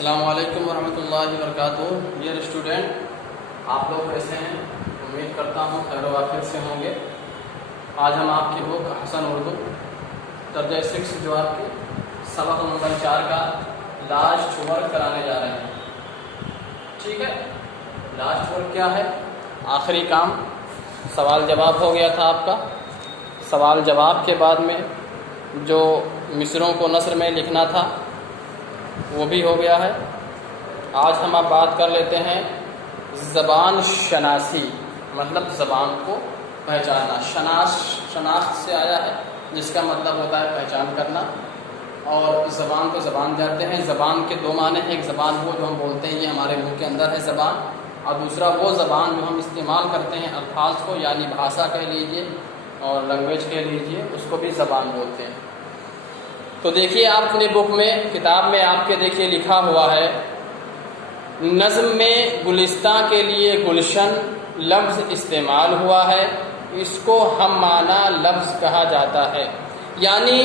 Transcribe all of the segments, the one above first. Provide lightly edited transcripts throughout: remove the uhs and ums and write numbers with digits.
السلام علیکم ورحمۃ اللہ وبرکاتہ۔ ڈیئر اسٹوڈنٹ، آپ لوگ کیسے ہیں؟ امید کرتا ہوں خیر و عافیت سے ہوں گے۔ آج ہم آپ کی بک حسن اردو درجہ 6 جو آپ کی سبق نمبر 4 کا لاسٹ ورک کرانے جا رہے ہیں۔ ٹھیک ہے، لاسٹ ورک کیا ہے؟ آخری کام سوال جواب ہو گیا تھا آپ کا۔ سوال جواب کے بعد میں جو مصروں کو نثر میں لکھنا تھا وہ بھی ہو گیا ہے۔ آج ہم آپ بات کر لیتے ہیں زبان شناسی، مطلب زبان کو پہچاننا۔ شناخت سے آیا ہے، جس کا مطلب ہوتا ہے پہچان کرنا، اور زبان کو زبان جانتے ہیں۔ زبان کے دو معنی ہیں، ایک زبان وہ جو ہم بولتے ہیں، یہ ہمارے منہ کے اندر ہے زبان، اور دوسرا وہ زبان جو ہم استعمال کرتے ہیں الفاظ کو، یعنی بھاشا کہہ لیجئے اور لینگویج کہہ لیجئے، اس کو بھی زبان بولتے ہیں۔ تو دیکھیے آپ اپنے بک میں، کتاب میں آپ کے دیکھیے لکھا ہوا ہے، نظم میں گلستاں کے لیے گلشن لفظ استعمال ہوا ہے، اس کو ہم معنی لفظ کہا جاتا ہے۔ یعنی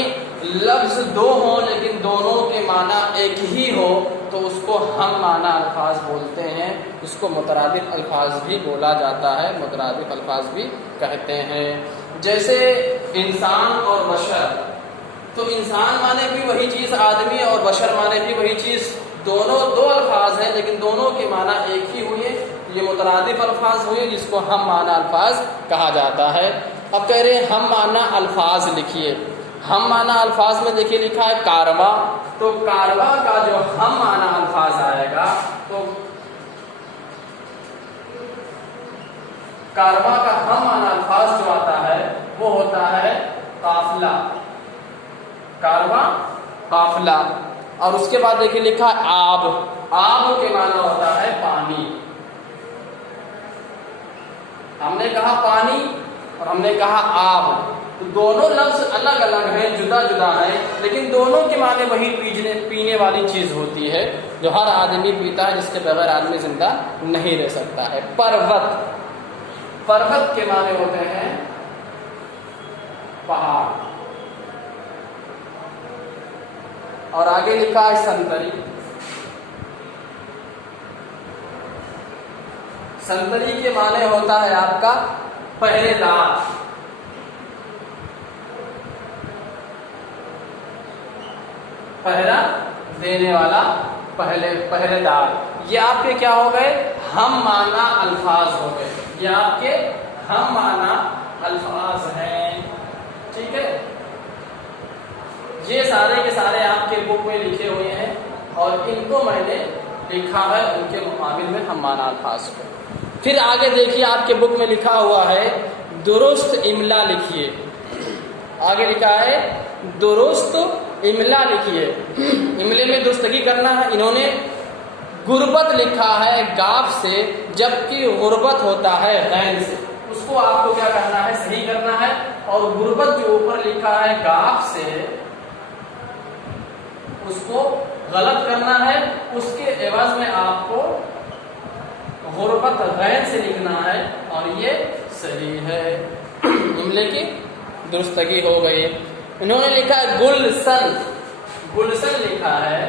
لفظ دو ہوں لیکن دونوں کے معنی ایک ہی ہو تو اس کو ہم معنی الفاظ بولتے ہیں، اس کو مترادف الفاظ بھی بولا جاتا ہے، مترادف الفاظ بھی کہتے ہیں۔ جیسے انسان اور بشر، تو انسان مانے بھی وہی چیز، آدمی، اور بشر مانے بھی وہی چیز، دونوں دو الفاظ ہیں لیکن دونوں کے معنی ایک ہی ہوئے، یہ مترادف الفاظ ہوئے جس کو ہم معنی الفاظ کہا جاتا ہے۔ اب کہہ رہے ہیں ہم معنی الفاظ لکھیے۔ ہم معنی الفاظ میں دیکھیے لکھا ہے کارواں، تو کارواں کا جو ہم معنی الفاظ آئے گا، تو کارواں کا ہم معنی الفاظ جو آتا ہے وہ ہوتا ہے قافلہ، کارواں قافلہ۔ اور اس کے بعد دیکھیے لکھا ہے آب، آب کے معنی ہوتا ہے پانی۔ ہم نے کہا پانی اور ہم نے کہا آب، تو دونوں لفظ الگ الگ ہیں، جدا جدا ہیں، لیکن دونوں کے معنی وہی پینے والی چیز ہوتی ہے جو ہر آدمی پیتا ہے، جس کے بغیر آدمی زندہ نہیں رہ سکتا ہے۔ پروت، پروت کے معنی ہوتے ہیں پہاڑ۔ اور آگے لکھا ہے سنتری، سنتری کے معنی ہوتا ہے آپ کا پہرے دار۔ پہرا دینے والا، پہرے دار۔ یہ آپ کے کیا ہو گئے؟ ہم معنی الفاظ ہو گئے، یہ آپ کے ہم معنی الفاظ ہیں۔ ٹھیک ہے، یہ سارے کے سارے آپ کے بک میں لکھے ہوئے ہیں، اور ان کو میں نے لکھا ہے ان کے مقابل میں ہم معنی الفاظ کو۔ پھر آگے دیکھیے آپ کے بک میں لکھا ہوا ہے درست املا لکھیے۔ آگے لکھا ہے درست املا لکھیے، املے میں درستگی کرنا ہے۔ انہوں نے غربت لکھا ہے گاف سے، جبکہ غربت ہوتا ہے غین سے، اس کو آپ کو کیا کرنا ہے؟ صحیح کرنا ہے۔ اور غربت جو اوپر لکھا ہے گاف سے، اس کو غلط کرنا ہے، اس کے عوض میں آپ کو غربت غین سے لکھنا ہے، اور یہ صحیح ہے۔ املے کی درستگی ہو گئی۔ انہوں نے لکھا ہے گلشن، گلشن لکھا ہے،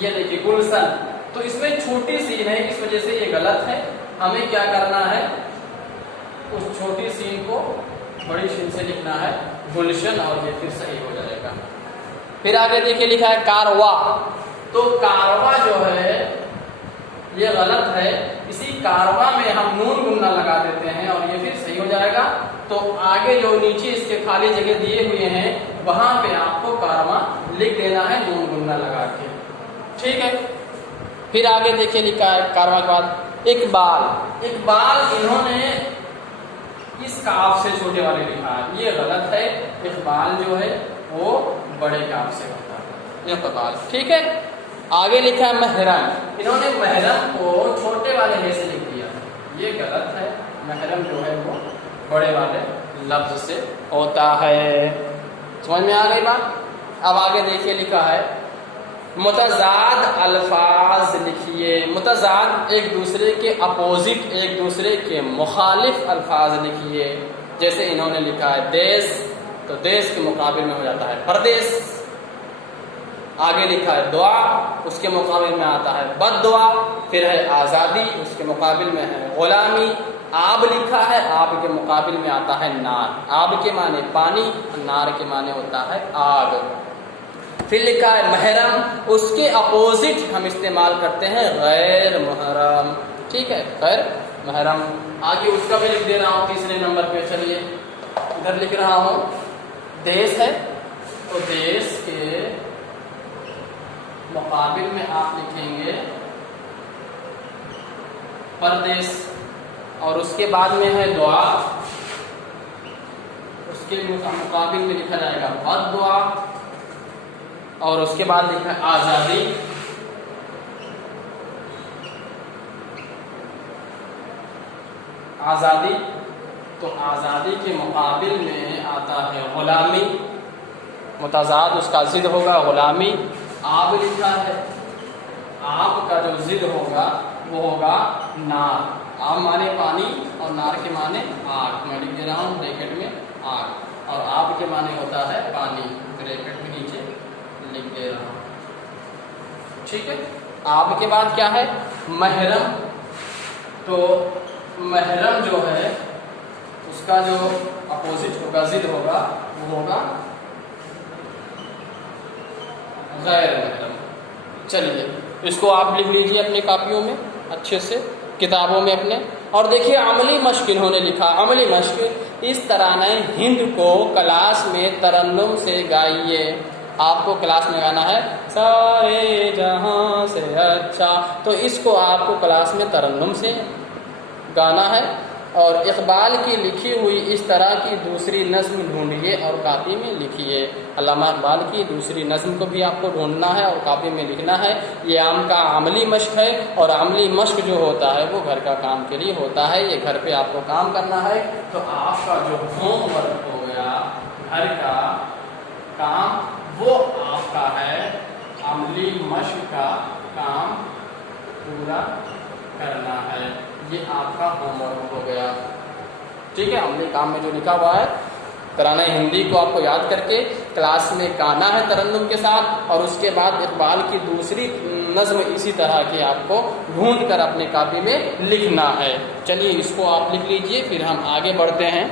یہ دیکھیے گلشن، تو اس میں چھوٹی سین ہے، اس وجہ سے یہ غلط ہے۔ ہمیں کیا کرنا ہے؟ اس چھوٹی سین کو بڑی سین سے لکھنا ہے گلشن، اور یہ پھر صحیح ہو جائے گا۔ پھر آگے دیکھیے لکھا ہے کارواں، تو کارواں جو ہے یہ غلط ہے، اسی کارواں میں ہم نون گننا لگا دیتے ہیں اور یہ پھر صحیح ہو جائے گا۔ تو آگے جو نیچے اس کے خالی جگہ دیے ہوئے ہیں وہاں پہ آپ کو کارواں لکھ دینا ہے نون گننا لگا کے۔ ٹھیک ہے، پھر آگے دیکھیے لکھا ہے کارواں کے بعد اقبال، اقبال انہوں نے اس کاف سے چھوٹے والے لکھا ہے، یہ غلط ہے، اقبال جو ہے وہ بڑے کاف سے ہوتا ہے، اقبال۔ ٹھیک ہے، آگے لکھا ہے محرم، انہوں نے محرم کو چھوٹے والے ہے سے لکھ دیا، یہ غلط ہے، محرم جو ہے وہ بڑے والے لفظ سے ہوتا ہے۔ سمجھ میں آ گئی بات؟ اب آگے دیکھیے لکھا ہے متضاد الفاظ لکھیے۔ متضاد ایک دوسرے کے اپوزٹ، ایک دوسرے کے مخالف الفاظ لکھیے۔ جیسے انہوں نے لکھا ہے دیس، تو دیس کے مقابل میں ہو جاتا ہے پردیس۔ آگے لکھا ہے دعا، اس کے مقابل میں آتا ہے بد دعا، پھر ہے آزادی، اس کے مقابل میں ہے غلامی، آب لکھا ہے، آب کے مقابل میں آتا ہے نار، آب کے معنی پانی، نار کے معنی ہوتا ہے آگ۔ پھر لکھا ہے محرم، اس کے اپوزٹ ہم استعمال کرتے ہیں غیر محرم، ٹھیک ہے، غیر محرم۔ آگے اس کا بھی لکھ دے رہا ہوں تیسرے نمبر پہ، چلیے ادھر لکھ رہا ہوں دیس ہے، تو دیس کے مقابل میں آپ لکھیں گے پردیس، اور اس کے بعد میں ہے دعا، اس کے مقابل میں لکھا جائے گا بد دعا، اور اس کے بعد لکھا ہے آزادی، آزادی، تو آزادی کے مقابل میں آتا ہے غلامی، متضاد اس کا ضد ہوگا غلامی۔ آب لکھا ہے، آب کا جو ضد ہوگا وہ ہوگا نار، آب مانے پانی اور نار کے معنی آگ، میں لکھ دے رہا ہوں بریکٹ میں آگ، اور آب کے معنی ہوتا ہے پانی، بریکٹ میں نیچے لکھ دے رہا ہوں، ٹھیک ہے۔ آب کے بعد کیا ہے محرم، تو محرم جو ہے اس کا جو اپوزٹ ہوگا ضد ہوگا وہ ہوگا غیر محرم۔ چلیے اس کو آپ لکھ لیجیے اپنی کاپیوں میں اچھے سے، کتابوں میں اپنے، اور دیکھیے عملی مشق انہوں نے لکھا، عملی مشق، اس ترانہ ہند کو کلاس میں ترنم سے گائیے، آپ کو کلاس میں گانا ہے سارے جہاں سے اچھا، تو اس کو آپ کو کلاس میں ترنم سے گانا ہے، اور اقبال کی لکھی ہوئی اس طرح کی دوسری نظم ڈھونڈیے اور کاپی میں لکھیے۔ علامہ اقبال کی دوسری نظم کو بھی آپ کو ڈھونڈنا ہے اور کاپی میں لکھنا ہے۔ یہ عام کا عملی مشق ہے، اور عملی مشق جو ہوتا ہے وہ گھر کا کام کے لیے ہوتا ہے، یہ گھر پہ آپ کو کام کرنا ہے۔ تو آپ کا جو ہوم ورک ہو گیا گھر کا کام وہ آپ کا ہے عملی مشق کا کام پورا کرنا ہے، یہ آپ کا ہوم ورک ہو گیا، ٹھیک ہے۔ عملی کام میں جو لکھا ہوا ہے ترانہ ہندی کو آپ کو یاد کر کے کلاس میں گانا ہے ترنم کے ساتھ، اور اس کے بعد اقبال کی دوسری نظم اسی طرح کی آپ کو ڈھونڈ کر اپنے کاپی میں لکھنا ہے۔ چلیے اس کو آپ لکھ لیجئے، پھر ہم آگے بڑھتے ہیں۔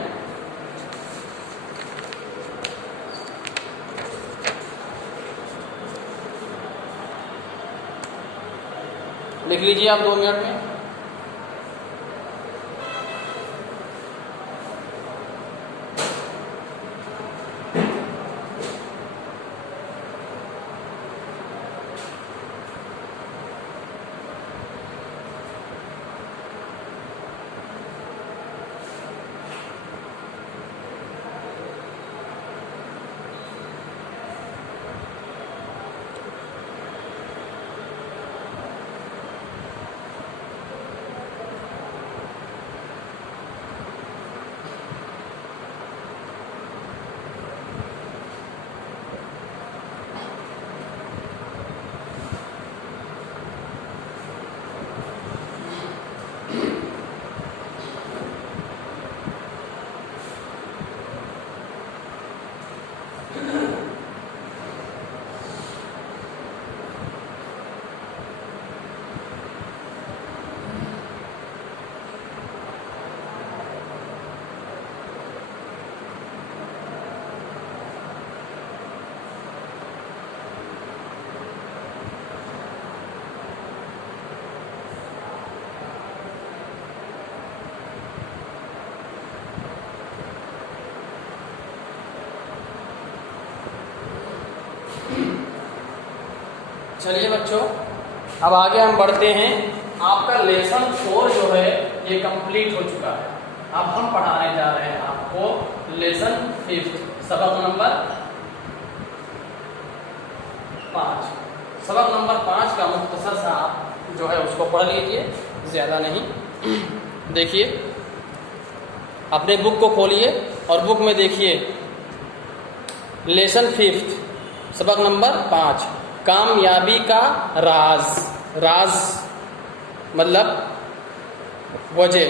لکھ لیجئے آپ 2 منٹ میں۔ چلیے بچوں اب آگے ہم بڑھتے ہیں۔ آپ کا لیسن 4 جو ہے یہ کمپلیٹ ہو چکا ہے۔ اب ہم پڑھانے جا رہے ہیں آپ کو لیسن 5 سبق نمبر 5۔ سبق نمبر 5 کا مختصر سا آپ جو ہے اس کو پڑھ لیجئے، زیادہ نہیں۔ دیکھیے اپنے بک کو کھولیے اور بک میں دیکھیے لیسن 5 سبق نمبر 5 کامیابی کا راز۔ راز مطلب وجہ،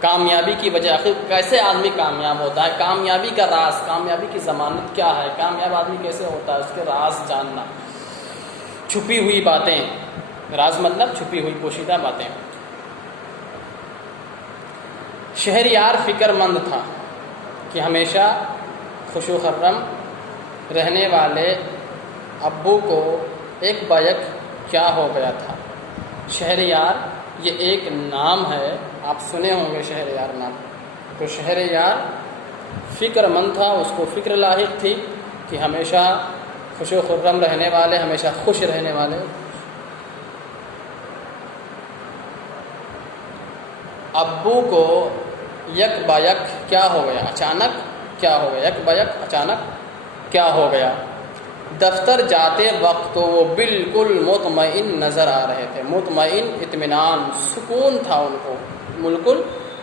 کامیابی کی وجہ، آخر کیسے آدمی کامیاب ہوتا ہے، کامیابی کا راز، کامیابی کی ضمانت کیا ہے، کامیاب آدمی کیسے ہوتا ہے، اس کے راز جاننا۔ چھپی ہوئی باتیں، راز مطلب چھپی ہوئی پوشیدہ باتیں۔ شہریار فکر مند تھا کہ ہمیشہ خوش و خرم رہنے والے ابو کو ایک بیک کیا ہو گیا تھا۔ شہریار یہ ایک نام ہے، آپ سنے ہوں گے شہریار نام۔ تو شہریار فکر مند تھا، اس کو فکر لاحق تھی کہ ہمیشہ خوش و خرم رہنے والے، ہمیشہ خوش رہنے والے ابو کو یک بیک کیا ہو گیا، اچانک کیا ہو گیا، یک بیک اچانک کیا ہو گیا۔ دفتر جاتے وقت تو وہ بالکل مطمئن نظر آ رہے تھے، مطمئن، اطمینان، سکون تھا ان کو، بالکل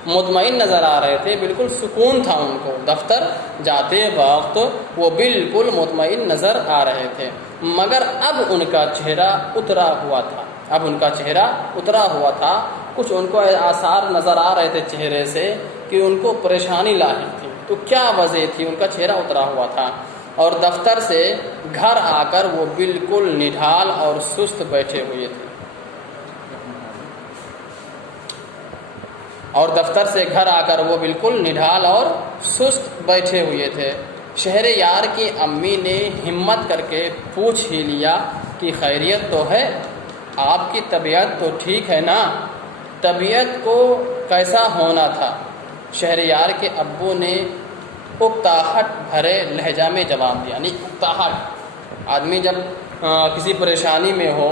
مطمئن نظر آ رہے تھے، بالکل سکون تھا ان کو۔ دفتر جاتے وقت وہ بالکل مطمئن نظر آ رہے تھے، مگر اب ان کا چہرہ اترا ہوا تھا، اب ان کا چہرہ اترا ہوا تھا، کچھ ان کو آثار نظر آ رہے تھے چہرے سے کہ ان کو پریشانی لاحق تھی۔ تو کیا وجہ تھی؟ ان کا چہرہ اترا ہوا تھا، اور دفتر سے گھر آ کر وہ بالکل نڈھال اور سست بیٹھے ہوئے تھے، اور دفتر سے گھر آ کر وہ بالکل نڈھال اور سست بیٹھے ہوئے تھے۔ شہریار کی امی نے ہمت کر کے پوچھ ہی لیا کہ خیریت تو ہے، آپ کی طبیعت تو ٹھیک ہے نا؟ طبیعت کو کیسا ہونا تھا؟ شہریار کے ابو نے اکتاہٹ بھرے لہجہ میں جواب دیا۔ یعنی اکتاہٹ، آدمی جب کسی پریشانی میں ہو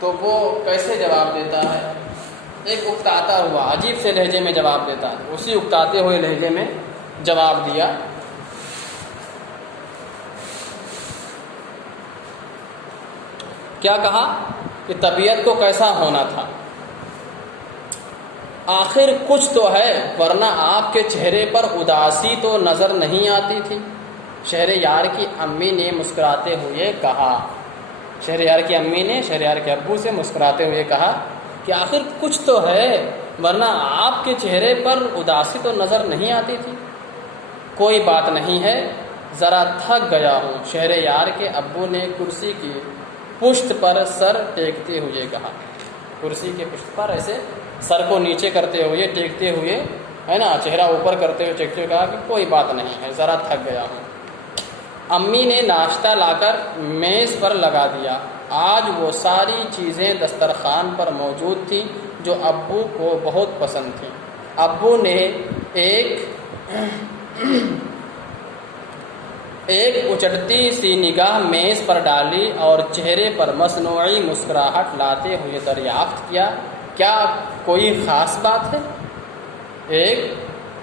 تو وہ کیسے جواب دیتا ہے؟ ایک اکتاتا ہوا، عجیب سے لہجے میں جواب دیتا ہے، اسی اکتاتے ہوئے لہجے میں جواب دیا۔ کیا کہا کہ طبیعت کو کیسا ہونا تھا؟ آخر کچھ تو ہے، ورنہ آپ کے چہرے پر اداسی تو نظر نہیں آتی تھی۔ شہریار کی امی نے مسکراتے ہوئے کہا، شہریار کی امی نے شہریار کے ابو سے مسکراتے ہوئے کہا کہ آخر کچھ تو ہے، ورنہ آپ کے چہرے پر اداسی تو نظر نہیں آتی تھی۔ کوئی بات نہیں ہے، ذرا تھک گیا ہوں، شہریار کے ابو نے کرسی کی پشت پر سر ٹیکتے ہوئے کہا۔ کرسی کے پشت پر ایسے سر کو نیچے کرتے ہوئے، ٹیکتے ہوئے، ہے نا، چہرہ اوپر کرتے ہوئے ٹیکتے ہوئے کہا کہ کوئی بات نہیں ہے، ذرا تھک گیا ہوں۔ امی نے ناشتہ لا کر میز پر لگا دیا۔ آج وہ ساری چیزیں دسترخوان پر موجود تھیں جو ابو کو بہت پسند تھیں۔ ابو نے ایک اچٹتی سی نگاہ میز پر ڈالی اور چہرے پر مصنوعی مسکراہٹ لاتے ہوئے دریافت کیا، کیا کوئی خاص بات ہے؟ ایک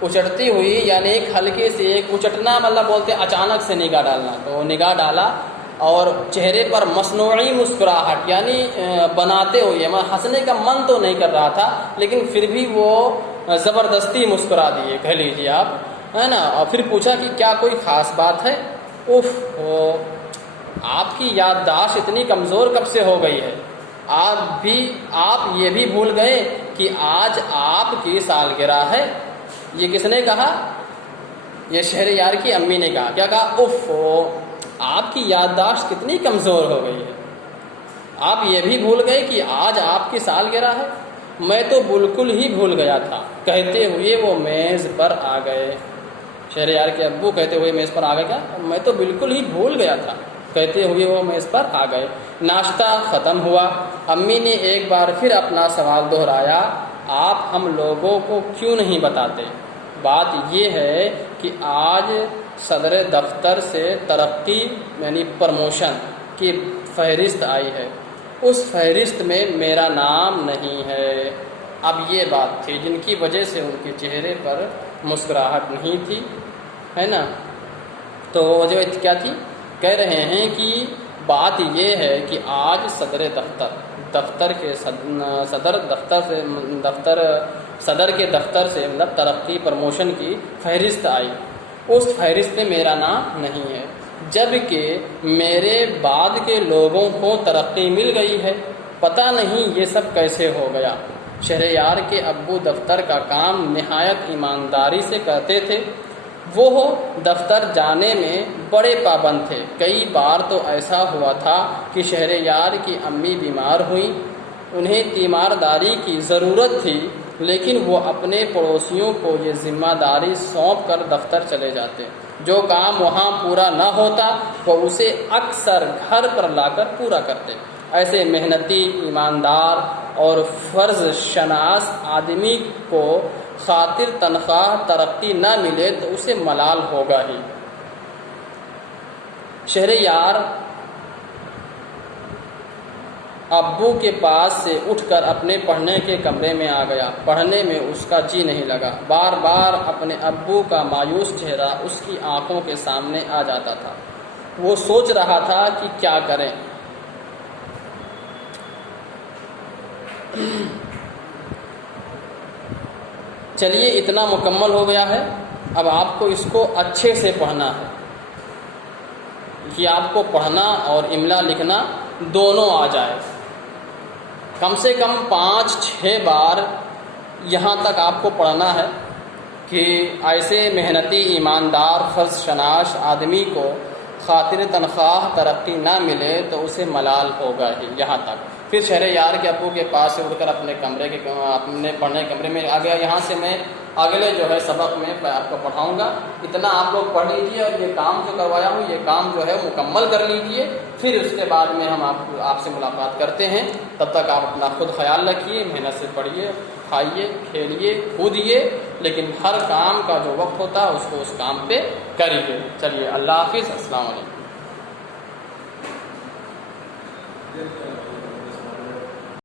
اچٹتی ہوئی یعنی ایک ہلکی سی، ایک اچٹنا مطلب بولتے ہیں اچانک سے نگاہ ڈالنا، تو وہ نگاہ ڈالا اور چہرے پر مصنوعی مسکراہٹ یعنی بناتے ہوئے، ہنسنے کا من تو نہیں کر رہا تھا لیکن پھر بھی وہ زبردستی مسکرا دیے، کہہ لیجیے آپ، ہے نا۔ اور پھر پوچھا کہ کیا کوئی خاص بات ہے؟ آپ کی یادداشت اتنی کمزور کب سے ہو گئی ہے؟ آپ یہ بھی بھول گئے کہ آج آپ کی سالگرہ ہے؟ یہ کس نے کہا؟ یہ شہریار کی امی نے کہا۔ کیا کہا؟ آپ کی یادداشت کتنی کمزور ہو گئی ہے، آپ یہ بھی بھول گئے کہ آج آپ کی سالگرہ ہے؟ میں تو بالکل ہی بھول گیا تھا، کہتے ہوئے وہ میز پر آ گئے۔ شہریار کے ابو کہتے ہوئے میز پر آ گئے، کیا میں تو بالکل ہی بھول گیا تھا، کہتے ہوئے وہ میز پر آ گئے۔ ناشتہ ختم ہوا۔ امی نے ایک بار پھر اپنا سوال دہرایا، آپ ہم لوگوں کو کیوں نہیں بتاتے؟ بات یہ ہے کہ آج صدر دفتر سے ترقی یعنی پروموشن کی فہرست آئی ہے، اس فہرست میں میرا نام نہیں ہے۔ اب یہ بات تھی جن کی وجہ سے ان کے چہرے پر مسکراہٹ نہیں تھی، ہے نا۔ تو وجہ کیا تھی؟ کہہ رہے ہیں کہ بات یہ ہے کہ آج صدر کے دفتر سے مطلب ترقی پروموشن کی فہرست آئی، اس فہرست میں میرا نام نہیں ہے، جبکہ میرے بعد کے لوگوں کو ترقی مل گئی ہے۔ پتہ نہیں یہ سب کیسے ہو گیا۔ شہریار کے ابو دفتر کا کام نہایت ایمانداری سے کرتے تھے، وہ دفتر جانے میں بڑے پابند تھے۔ کئی بار تو ایسا ہوا تھا کہ شہریار کی امی بیمار ہوئیں، انہیں تیمارداری کی ضرورت تھی، لیکن وہ اپنے پڑوسیوں کو یہ ذمہ داری سونپ کر دفتر چلے جاتے۔ جو کام وہاں پورا نہ ہوتا وہ اسے اکثر گھر پر لا کر پورا کرتے۔ ایسے محنتی، ایماندار اور فرض شناس آدمی کو خاطر تنخواہ ترقی نہ ملے تو اسے ملال ہوگا ہی۔ شہریار ابو کے پاس سے اٹھ کر اپنے پڑھنے کے کمرے میں آ گیا۔ پڑھنے میں اس کا جی نہیں لگا۔ بار بار اپنے ابو کا مایوس چہرہ اس کی آنکھوں کے سامنے آ جاتا تھا۔ وہ سوچ رہا تھا کہ کیا کریں۔ چلیے اتنا مکمل ہو گیا ہے، اب آپ کو اس کو اچھے سے پڑھنا ہے کہ آپ کو پڑھنا اور املا لکھنا دونوں آ جائے۔ کم سے کم 5-6 بار یہاں تک آپ کو پڑھنا ہے کہ ایسے محنتی، ایماندار، فرض شناس آدمی کو خاطر تنخواہ ترقی نہ ملے تو اسے ملال ہوگا ہی، یہاں تک۔ پھر شہریار کے ابو کے پاس سے اٹھ کر اپنے پڑھنے کمرے میں آ گیا۔ یہاں سے میں اگلے جو ہے سبق میں آپ کو پڑھاؤں گا۔ اتنا آپ لوگ پڑھ لیجیے اور یہ کام جو کروایا ہوں یہ کام جو ہے مکمل کر لیجیے، پھر اس کے بعد میں ہم آپ سے ملاقات کرتے ہیں۔ تب تک آپ اپنا خود خیال رکھیے، محنت سے پڑھیے، کھائیے، کھیلیے، کودیے، لیکن ہر کام کا جو وقت ہوتا ہے اس کو اس کام پہ کریے۔ چلیے اللہ حافظ، السلام علیکم۔